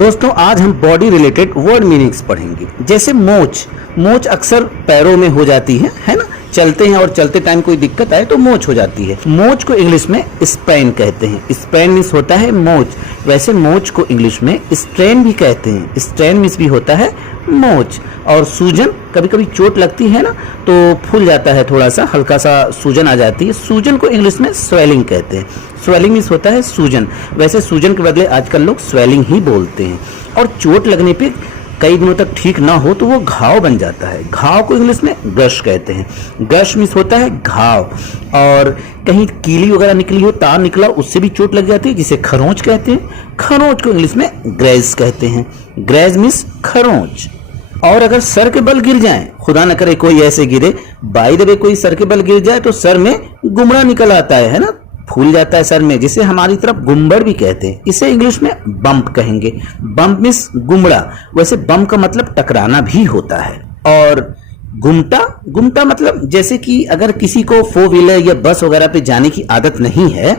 दोस्तों आज हम बॉडी रिलेटेड वर्ड मीनिंग्स पढ़ेंगे। जैसे मोच, मोच अक्सर पैरों में हो जाती है ना। चलते हैं और चलते टाइम कोई दिक्कत आए तो मोच हो जाती है। मोच को इंग्लिश में स्पेन कहते हैं। स्पेन मीन्स होता है मोच। वैसे मोच को इंग्लिश में स्ट्रेन भी कहते हैं। स्ट्रेन मीन्स भी होता है मोच। और सूजन, कभी कभी चोट लगती है ना तो फूल जाता है, थोड़ा सा हल्का सा सूजन आ जाती है। सूजन को इंग्लिश में स्वेलिंग कहते हैं। स्वेलिंग मीन्स होता है सूजन। वैसे सूजन के बदले आजकल लोग स्वेलिंग ही बोलते हैं। और चोट लगने पे कई दिनों तक ठीक ना हो तो वो घाव बन जाता है। घाव को इंग्लिश में गश कहते हैं। गश मीन्स होता है घाव। और कहीं कीली वगैरह निकली हो, तार निकला, उससे भी चोट लग जाती है, जिसे खरोंच कहते हैं। खरोंच को इंग्लिश में ग्रेज कहते हैं। ग्रेज मीन्स खरोंच। और अगर सर के बल गिर जाए, खुदा न करे कोई ऐसे गिरे, बाई द वे कोई सर के बल गिर जाए तो सर में गुमड़ा निकल आता है ना, फूल जाता है सर में, जिसे हमारी तरफ गुम्बड़ भी कहते हैं। इसे इंग्लिश में बम्प कहेंगे। बम्प मीन्स गुमड़ा। वैसे बम्प का मतलब टकराना भी होता है। और गुमटा, गुमटा मतलब जैसे कि अगर किसी को फोर व्हीलर या बस वगैरह पे जाने की आदत नहीं है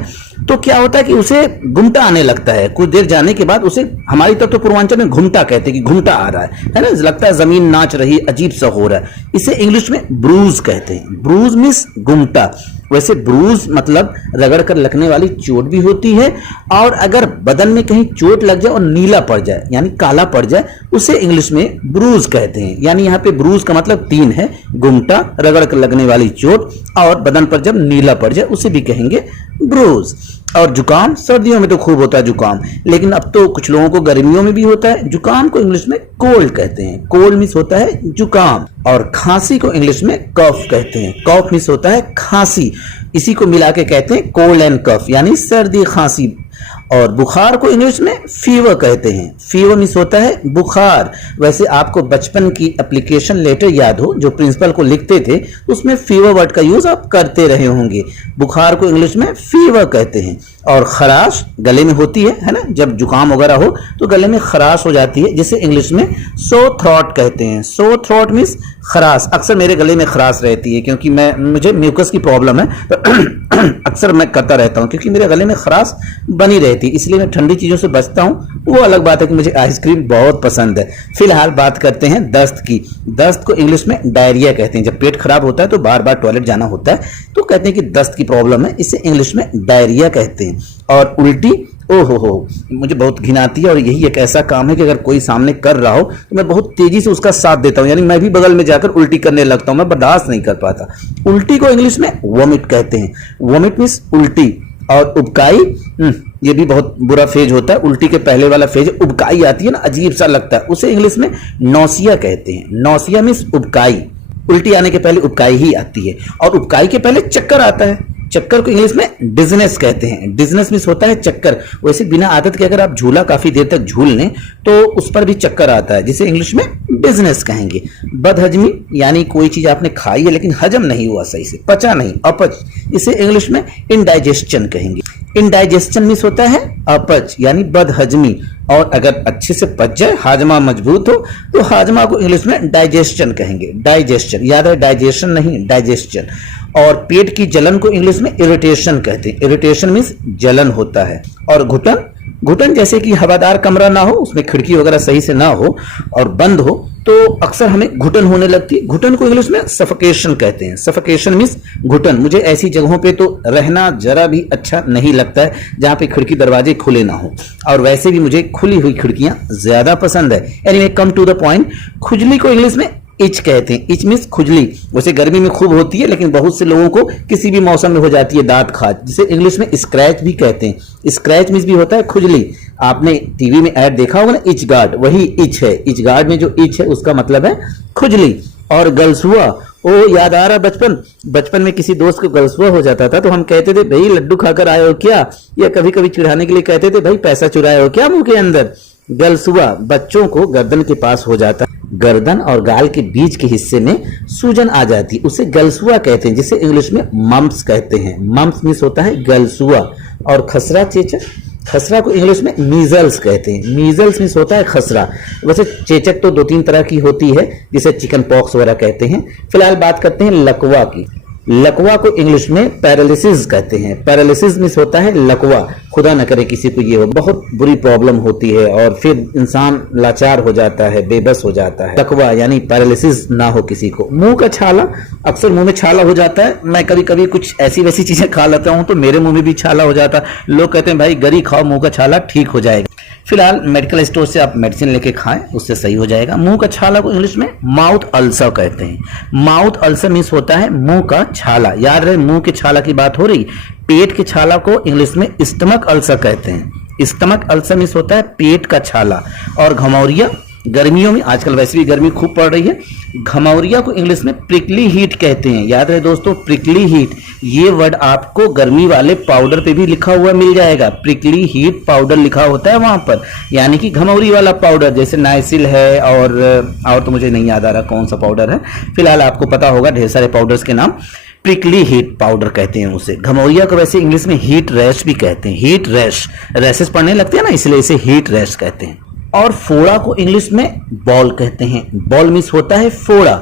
तो क्या होता है कि उसे गुमटा आने लगता है। कुछ देर जाने के बाद उसे हमारी तरफ तो पूर्वांचल में घुमटा कहते हैं कि घुमटा आ रहा है ना, लगता है जमीन नाच रही, अजीब सा हो रहा है। इसे इंग्लिश में ब्रूज कहते हैं। ब्रूज मीन्स गुमटा। वैसे ब्रूज मतलब रगड़ कर लगने वाली चोट भी होती है। और अगर बदन में कहीं चोट लग जाए और नीला पड़ जाए यानी काला पड़ जाए, उसे इंग्लिश में ब्रूज कहते हैं। यानी यहाँ पे ब्रूज का मतलब तीन है, गुमटा, रगड़ कर लगने वाली चोट, और बदन पर जब नीला पड़ जाए उसे भी कहेंगे ब्रूज। और जुकाम, सर्दियों में तो खूब होता है जुकाम, लेकिन अब तो कुछ लोगों को गर्मियों में भी होता है। जुकाम को इंग्लिश में कोल्ड कहते हैं। कोल्ड मीन्स होता है जुकाम। और खांसी को इंग्लिश में कफ कहते हैं। कफ मीन्स होता है खांसी। इसी को मिला के कहते हैं कोल्ड एंड कफ, यानी सर्दी खांसी। और बुखार को इंग्लिश में फीवर कहते हैं। फीवर मीन्स होता है बुखार। वैसे आपको बचपन की एप्लीकेशन लेटर याद हो जो प्रिंसिपल को लिखते थे, उसमें फीवर वर्ड का यूज आप करते रहे होंगे। बुखार को इंग्लिश में फीवर कहते हैं। और खराश गले में होती है ना, जब जुकाम वगैरह हो तो गले में खराश हो जाती है, जिसे इंग्लिश में सो थ्रॉट कहते हैं। सो थ्रॉट मीन्स खराश। अक्सर मेरे गले में खराश रहती है क्योंकि मुझे म्यूकस की प्रॉब्लम है, तो अक्सर मैं करता रहता हूँ क्योंकि मेरे गले में खराश बनी रहती है, इसलिए मैं ठंडी चीजों से बचता हूँ। वो अलग बात है कि मुझे आइसक्रीम बहुत पसंद है। फिलहाल बात करते हैं दस्त की। दस्त को इंग्लिश में डायरिया कहते हैं। जब पेट खराब होता है तो बार बार टॉयलेट जाना होता है तो कहते हैं कि दस्त की प्रॉब्लम है, इसे इंग्लिश में डायरिया कहते हैं। और उल्टी, ओहो हो, मुझे बहुत घिन आती है। और यही एक ऐसा काम है कि अगर कोई सामने कर रहा हो तो मैं बहुत तेजी से उसका साथ देता हूं, यानी मैं भी बगल में जाकर उल्टी करने लगता हूं, मैं बर्दाश्त नहीं कर पाता। उल्टी को इंग्लिश में वोमिट कहते हैं। वोमिट मीन्स उल्टी। और उबकाई, ये भी बहुत बुरा फेज होता है। उल्टी के पहले वाला फेज उबकाई आती है ना, अजीब सा लगता है, उसे इंग्लिश में नौसिया कहते हैं। नौसिया मीन्स उबकाई। उल्टी आने के पहले उबकाई ही आती है। और उबकाई के पहले चक्कर आता है। चक्कर को इंग्लिश में डिजनेस कहते हैं। डिजनेस मीन्स होता है चक्कर। वैसे बिना आदत के अगर आप झूला काफी देर तक झूल लें तो उस पर भी चक्कर आता है, जिसे इंग्लिश में डिजनेस कहेंगे। बदहजमी यानी कोई चीज आपने खाई है लेकिन हजम नहीं हुआ, सही से पचा नहीं, अपच, इसे इंग्लिश में इंडाइजेशन कहेंगे। इंडाइजेशन मीन्स होता है अपच यानी बदहजमी। और अगर अच्छे से पच जाए, हाजमा मजबूत हो, तो हाजमा को इंग्लिश में डाइजेशन कहेंगे। डाइजेशन, याद है डाइजेशन नहीं, डाइजेशन। और पेट की जलन को इंग्लिश में इरिटेशन कहते हैं। इरिटेशन मीन्स जलन होता है। और घुटन, घुटन जैसे कि हवादार कमरा ना हो, उसमें खिड़की वगैरह सही से ना हो और बंद हो तो अक्सर हमें घुटन होने लगती है। घुटन को इंग्लिश में सफोकेशन कहते हैं। सफोकेशन मीन्स घुटन। मुझे ऐसी जगहों पे तो रहना जरा भी अच्छा नहीं लगता है जहां पे खिड़की दरवाजे खुले ना हो, और वैसे भी मुझे खुली हुई खिड़कियां ज्यादा पसंद है। Anyway, come to the point. खुजली को इंग्लिश में इच कहते हैं। इच मीन्स खुजली। वैसे गर्मी में खूब होती है लेकिन बहुत से लोगों को किसी भी मौसम में हो जाती है दांत खाज, जिसे इंग्लिश में स्क्रैच भी कहते हैं। स्क्रैच मीन्स भी होता है खुजली। आपने टीवी में ऐड देखा होगा ना, इच गार्ड, वही इच है। इच गार्ड में जो इच है उसका मतलब है खुजली। और गलसुआ, ओ याद आ रहा बचपन में किसी दोस्त को गलसुआ हो जाता था तो हम कहते थे भाई लड्डू खाकर आए हो क्या, या कभी कभी चिढ़ाने के लिए कहते थे भाई पैसा चुराए हो क्या मुंह के अंदर। गलसुआ बच्चों को गर्दन के पास हो जाता, गर्दन और गाल के बीच के हिस्से में सूजन आ जाती, उसे गलसुआ कहते हैं, जिसे इंग्लिश में मम्प्स कहते हैं। मम्प्स मीन्स होता है गलसुआ। और खसरा चेचक, खसरा को इंग्लिश में मीजल्स कहते हैं। मीजल्स मीन्स होता है खसरा। वैसे चेचक तो दो तीन तरह की होती है, जिसे चिकन पॉक्स वगैरह कहते हैं। फिलहाल बात करते हैं लकवा की। लकवा को इंग्लिश में पैरालिसिस कहते हैं। पैरालिसिस मीन्स होता है लकवा, खुदा न करे किसी को ये हो, बहुत बुरी प्रॉब्लम होती है और फिर इंसान लाचार हो जाता है, बेबस हो जाता है। लकवा यानी पैरालिसिस ना हो किसी को। मुंह का छाला, अक्सर मुंह में छाला हो जाता है। मैं कभी कभी कुछ ऐसी वैसी चीजें खा लेता हूं तो मेरे मुंह में भी छाला हो जाता है। लोग कहते हैं भाई गरी खाओ, मुंह का छाला ठीक हो जाएगा। फिलहाल मेडिकल स्टोर से आप मेडिसिन लेके खाएं, उससे सही हो जाएगा। मुंह का छाला को इंग्लिश में माउथ अल्सर कहते हैं। माउथ अल्सर मीन्स होता है मुंह का छाला। याद रहे मुंह के छाला की बात हो रही। पेट के छाला को इंग्लिश में स्टमक अल्सर कहते हैं। स्टमक अल्सर मीन्स होता है पेट का छाला। और घमौरिया, गर्मियों में आजकल वैसे भी गर्मी खूब पड़ रही है, घमौरिया को इंग्लिश में प्रिकली हीट कहते हैं। याद रहे दोस्तों, प्रिकली हीट, ये वर्ड आपको गर्मी वाले पाउडर पे भी लिखा हुआ मिल जाएगा। प्रिकली हीट पाउडर लिखा होता है वहां पर, यानी कि घमौरी वाला पाउडर, जैसे नाइसिल है और तो मुझे नहीं याद आ रहा कौन सा पाउडर है। फिलहाल आपको पता होगा ढेर सारे पाउडर्स के नाम, प्रिकली हीट पाउडर कहते हैं उसे। घमौरिया को वैसे इंग्लिश में हीट रैश भी कहते हैं। हीट रैश, रैशेस पड़ने लगते हैं ना, इसलिए इसे हीट रैश कहते हैं। और फोड़ा को इंग्लिश में बॉल कहते हैं। बॉल मीन्स होता है फोड़ा,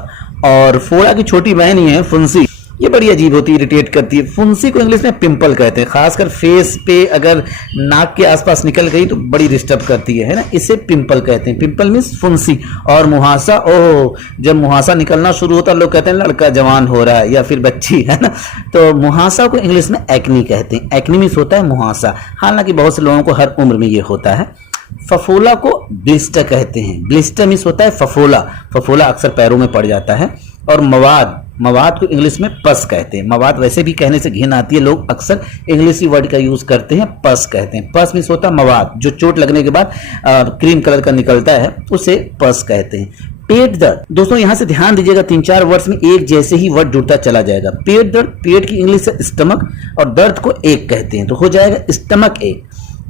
और फोड़ा की छोटी बहन ही है फुंसी। ये बड़ी अजीब होती है, इरिटेट करती है। फुंसी को इंग्लिश में पिंपल कहते हैं। खासकर फेस पे अगर नाक के आसपास निकल गई तो बड़ी डिस्टर्ब करती है ना, इसे पिंपल कहते हैं। पिंपल मीन्स फुंसी। और मुहासा, ओह, जब मुहासा निकलना शुरू होता है लोग कहते हैं लड़का जवान हो रहा है या फिर बच्ची, है ना। तो मुहासा को इंग्लिश में एक्नी कहते हैं। एक्नी मीन्स होता है मुहासा, हालांकि बहुत से लोगों को हर उम्र में ये होता है। फफोला को ब्लिस्टर कहते हैं। ब्लिस्टर मीन्स होता है फफोला। फफोला अक्सर पैरों में पड़ जाता है। और मवाद, मवाद को इंग्लिश में पस कहते हैं। मवाद वैसे भी कहने से घिन आती है, लोग अक्सर इंग्लिशी वर्ड का यूज करते हैं, पस कहते हैं। पस मीन्स होता है मवाद, जो चोट लगने के बाद क्रीम कलर का निकलता है, उसे पस कहते हैं। पेट दर्द, दोस्तों यहां से ध्यान दीजिएगा, 3-4 वर्ड्स में एक जैसे ही वर्ड जुड़ता चला जाएगा। पेट दर्द, पेट की इंग्लिश से स्टमक, और दर्द को एक कहते हैं, तो हो जाएगा स्टमक एक।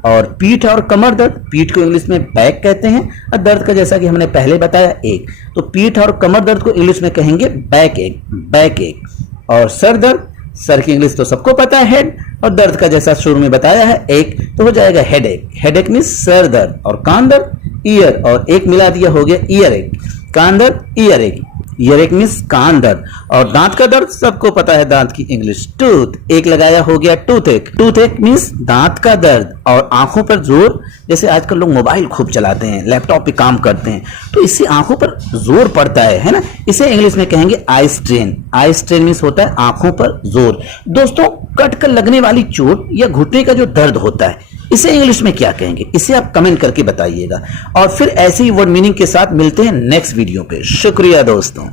और पीठ और कमर दर्द, पीठ को इंग्लिश में बैक कहते हैं, और दर्द का जैसा कि हमने पहले बताया एक, तो पीठ और कमर दर्द को इंग्लिश में कहेंगे बैक एक, बैक एक। और सर दर्द, सर की इंग्लिश तो सबको पता है हेड, और दर्द का जैसा शुरू में बताया है एक, तो हो जाएगा हेड एक। हेड एक मीन्स सर दर्द। और कान दर्द ईयर, और एक मिला दिया हो गया ईयर एक। कान दर्द ईयर एक, ईयर एक मीन्स कान दर्द। और दांत का दर्द सबको पता है, दांत की इंग्लिश टूथ, एक लगाया हो गया टूथ एक। टूथ एक मीन्स दांत का दर्द। और आंखों पर जोर, जैसे आजकल लोग मोबाइल खूब चलाते हैं, लैपटॉप पे काम करते हैं, तो इससे आंखों पर जोर पड़ता है ना, इसे इंग्लिश में कहेंगे eye strain. Eye strain means होता है आंखों पर जोर। दोस्तों कट कर लगने वाली चोट या घुटने का जो दर्द होता है, इसे इंग्लिश में क्या कहेंगे, इसे आप कमेंट करके बताइएगा। और फिर ऐसे ही वर्ड मीनिंग के साथ मिलते हैं नेक्स्ट वीडियो पे। शुक्रिया दोस्तों।